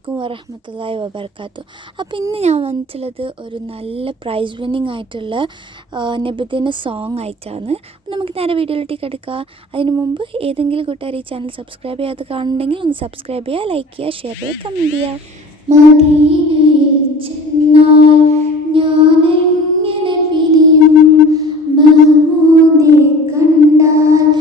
അലൈക്കും വറഹ്മത്തുള്ളാഹി വബർക്കാത്തു. അപ്പോൾ ഇന്ന് ഞാൻ വന്നിട്ടുള്ളത് ഒരു നല്ല പ്രൈസ് വിന്നിങ് ആയിട്ടുള്ള നബിദിന സോങ് ആയിട്ടാണ്. അപ്പോൾ നമുക്ക് നേരെ വീഡിയോയിലേക്ക് കിടക്കുക. അതിന് മുമ്പ് ഏതെങ്കിലും കൂട്ടുകാർ ഈ ചാനൽ സബ്സ്ക്രൈബ് ചെയ്യാതെ കാണുന്നുണ്ടെങ്കിൽ ഒന്ന് സബ്സ്ക്രൈബ് ചെയ്യുക, ലൈക്ക് ചെയ്യുക, ഷെയർ ചെയ്യുക, കമൻറ്റ് ചെയ്യുക. മദീനയിൽ ചെന്നാൽ ഞാനെങ്ങനെ പിരിയും, മഹ്മൂദെ കണ്ടാൽ